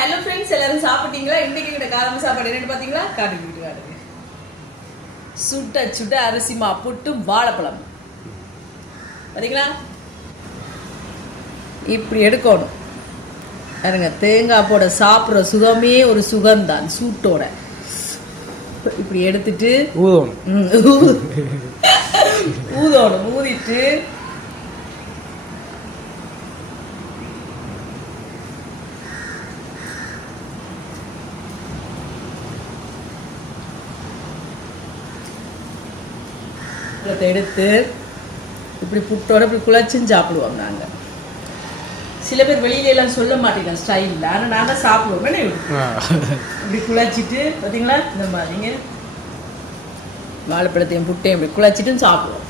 Hello friends, எல்லாரும் சாப்பிட்டீங்களா? இன்னைக்கு கிட்ட காலம் சாப்பாடு என்னன்னு பாத்தீங்களா? காட்டுக்கிட்டு காட்டுங்க. சுட்ட சுட்ட அரிசி மா புட்டு வாழைப்பழம் பாத்தீங்களா? இப்படி எடுக்கணும் பாருங்க. தேங்காய் போட சாப்பிட்ற சுகமே ஒரு சுகம்தான், சூட்டோட. இப்படி எடுத்துட்டு ஊதணும். ஊதிட்டு எடுத்து இப்படி புட்டோட இப்படி குழச்சுன்னு சாப்பிடுவோம் நாங்கள். சில பேர் வெளியில எல்லாம் சொல்ல மாட்டேங்க ஸ்டைலில், ஆனால் நாங்கள் சாப்பிடுவோம். இப்படி குழச்சிட்டு பார்த்தீங்களா, இந்த மாதிரிங்க வாழைப்பழத்தையும் புட்டையும் இப்படி குழச்சிட்டு சாப்பிடுவோம்.